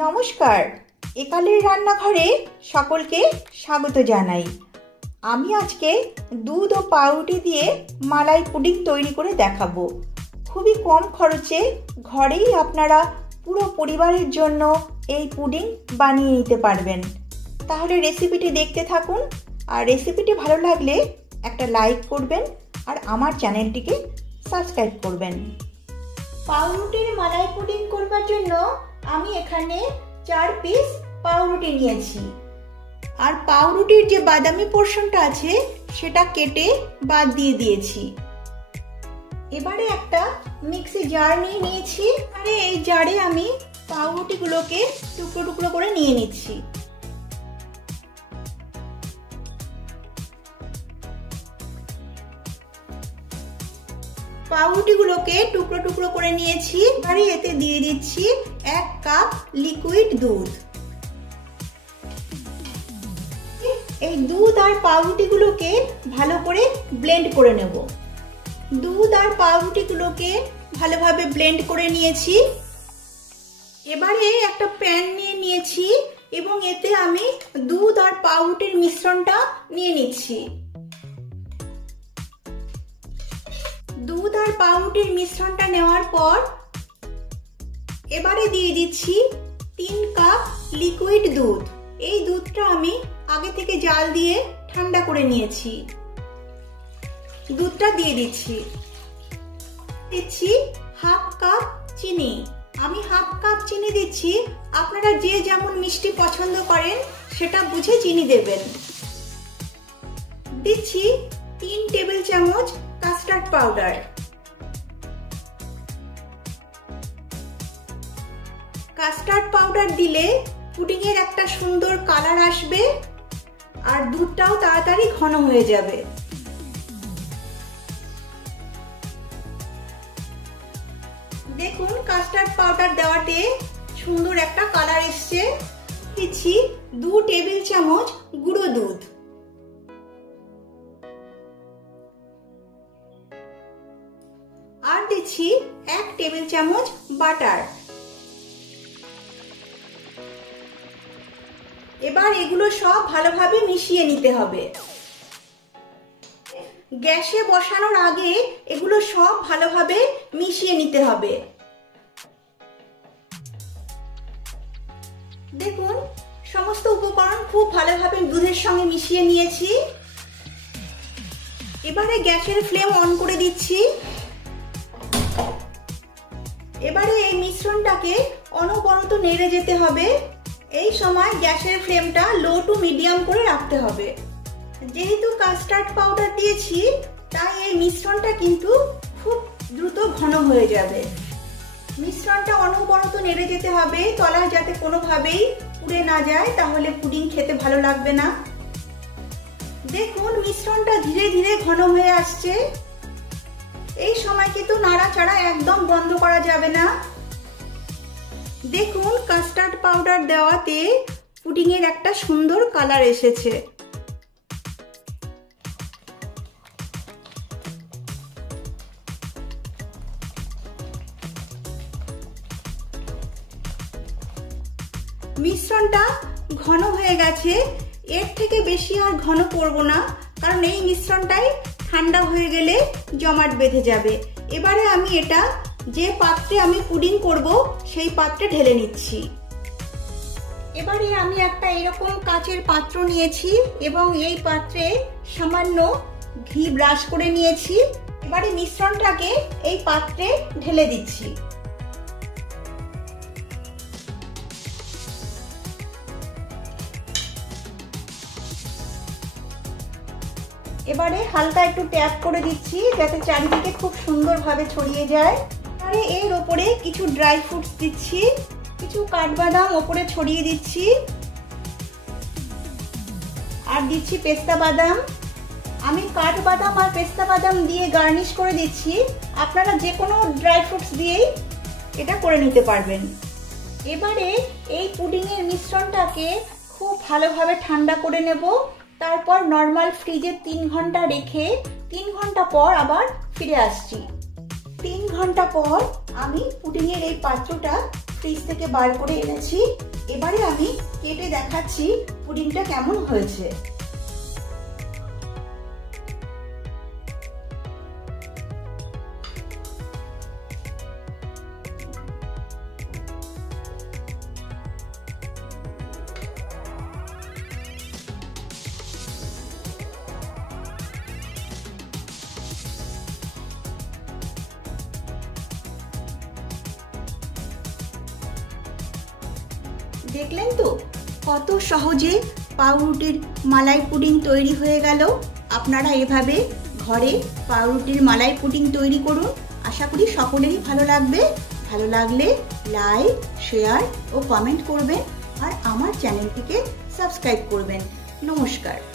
নমস্কার, একালের রান্নাঘরে সকলকে স্বাগত জানাই। আমি আজকে দুধ ও পাউরুটি দিয়ে মালাই পুডিং তৈরি করে দেখাবো। খুবই কম খরচে ঘরেই আপনারা পুরো পরিবারের জন্য এই পুডিং বানিয়ে নিতে পারবেন। তাহলে রেসিপিটি দেখতে থাকুন, আর রেসিপিটি ভালো লাগলে একটা লাইক করবেন আর আমার চ্যানেলটিকে সাবস্ক্রাইব করবেন। পাউরুটির মালাই পুডিং করবার জন্য আমি এখানে 4 পিস পাউরুটি নিয়েছি, আর পাউরুটির যে বাদামি পোর্শনটা আছে সেটা কেটে বাদ দিয়ে দিয়েছি। এবারে একটা মিক্সি জার নিয়ে নিয়েছি, আর এই জারে আমি পাউরুটিগুলোকে টুকরো টুকরো করে নিয়ে নিচ্ছি। পাউরুটিগুলোকে টুকরো টুকরো করে নিয়েছি। এবারে এতে দিয়ে দিচ্ছি 1 কাপ লিকুইড দুধ। এই দুধ আর পাউরুটিগুলোকে ভালো করে ব্লেন্ড করে নেব। দুধ আর পাউরুটিগুলোকে ভালোভাবে ব্লেন্ড করে নিয়েছি। এবারে একটা প্যান নিয়ে নিয়েছি এবং এতে আমি দুধ আর পাউরুটির মিশ্রণটা নিয়ে নিচ্ছি। দুধ আর পাউরুটির মিশ্রণটা নেওয়ার পর এবারে দিয়ে দিচ্ছি 3 কাপ লিকুইড দুধ। এই দুধটা আমি আগে থেকে জাল দিয়ে ঠান্ডা করে নিয়েছি। দুধটা দিয়ে দিচ্ছি। দিচ্ছি 1/2 কাপ চিনি। আমি 1/2 কাপ চিনি দিচ্ছি। আপনারা যে যেমন মিষ্টি পছন্দ করেন সেটা বুঝে চিনি দেবেন। দিচ্ছি 3 টেবিল চামচ কাস্টার্ড পাউডার। কাস্টার্ড পাউডার দিলে পুডিং এর একটা সুন্দর কালার আসবে আর দুধটাও তাড়াতাড়ি ঘন হয়ে যাবে। দেখুন কাস্টার্ড পাউডার দেওয়াতে সুন্দর একটা কালার এসছে। দিচ্ছি 2 টেবিল চামচ গুঁড়ো দুধ। আর দিচ্ছি 1 টেবিল চামচ বাটার। এবার এগুলো সব ভালোভাবে মিশিয়ে নিতে হবে। গ্যাসে বসানোর আগে এগুলো সব ভালোভাবে মিশিয়ে নিতে হবে। দেখুন সমস্ত উপকরণ খুব ভালোভাবে দুধের সঙ্গে মিশিয়ে নিয়েছি। এবারে গ্যাসের ফ্লেম অন করে দিচ্ছি। এবারে এই মিশ্রণটাকে অনবরত নেড়ে যেতে হবে। এই সময় গ্যাসের ফ্লেমটা লো টু মিডিয়াম করে রাখতে হবে। যেহেতু কাস্টার্ড পাউডার দিয়েছি তাই এই মিশ্রণটা কিন্তু খুব দ্রুত ঘন হয়ে যাবে। মিশ্রণটা অনবরত নেড়ে যেতে হবে, তলায় যাতে কোনোভাবেই পুড়ে না যায়, তাহলে পুডিং খেতে ভালো লাগবে না। দেখুন মিশ্রণটা ধীরে ধীরে ঘন হয়ে আসছে। এই সময় কিন্তু নাড়াচাড়া একদম বন্ধ করা যাবে না। দেখুন কাস্টার্ড পাউডার দেওয়াতে পুডিং এর একটা সুন্দর কালার এসেছে। মিশ্রণটা ঘন হয়ে গেছে। এর থেকে বেশি আর ঘন করব না, কারণ এই মিশ্রণটাই ঠান্ডা হয়ে গেলে জমাট বেঁধে যাবে। এবারে আমি এটা যে পাত্রে আমি পুডিং করব সেই পাত্রে ঢেলে নিচ্ছি। এবারে আমি একটা এরকম কাচের পাত্র নিয়েছি এবং এই পাত্রে সামান্য ঘি ব্রাশ করে নিয়েছি। এবারে মিশ্রণটাকে এই পাত্রে ঢেলে দিচ্ছি। এবারে হালকা একটু ট্যাপ করে দিচ্ছি যাতে চারিদিকে খুব সুন্দরভাবে ছড়িয়ে যায়। আর এর ওপরে কিছু ড্রাই ফ্রুটস দিচ্ছি, কিছু কাঠবাদাম ওপরে ছড়িয়ে দিচ্ছি, আর দিচ্ছি পেস্তা বাদাম। আমি কাঠবাদাম আর পেস্তা বাদাম দিয়ে গার্নিশ করে দিচ্ছি। আপনারা যে কোনো ড্রাই ফ্রুটস দিয়েই এটা করে নিতে পারবেন। এবারে এই পুডিং এর মিশ্রণটাকে খুব ভালোভাবে ঠান্ডা করে নেব। তারপর নর্মাল ফ্রিজে 3 ঘন্টা রেখে 3 ঘন্টা পর আবার ফিরে আসছি। 3 ঘন্টা পর আমি পুডিংয়ের এই পাত্রটা ফ্রিজ থেকে বার করে এনেছি। এবারে আমি কেটে দেখাচ্ছি পুডিংটা কেমন হয়েছে। দেখলেন তো কত সহজে পাউরুটির মালাই পুডিং তৈরি হয়ে গেল। আপনারা এভাবে ঘরে পাউরুটির মালাই পুডিং তৈরি করুন। আশা করি সকলেরই ভালো লাগবে। ভালো লাগলে লাইক, শেয়ার ও কমেন্ট করবেন আর আমার চ্যানেলটিকে সাবস্ক্রাইব করবেন। নমস্কার।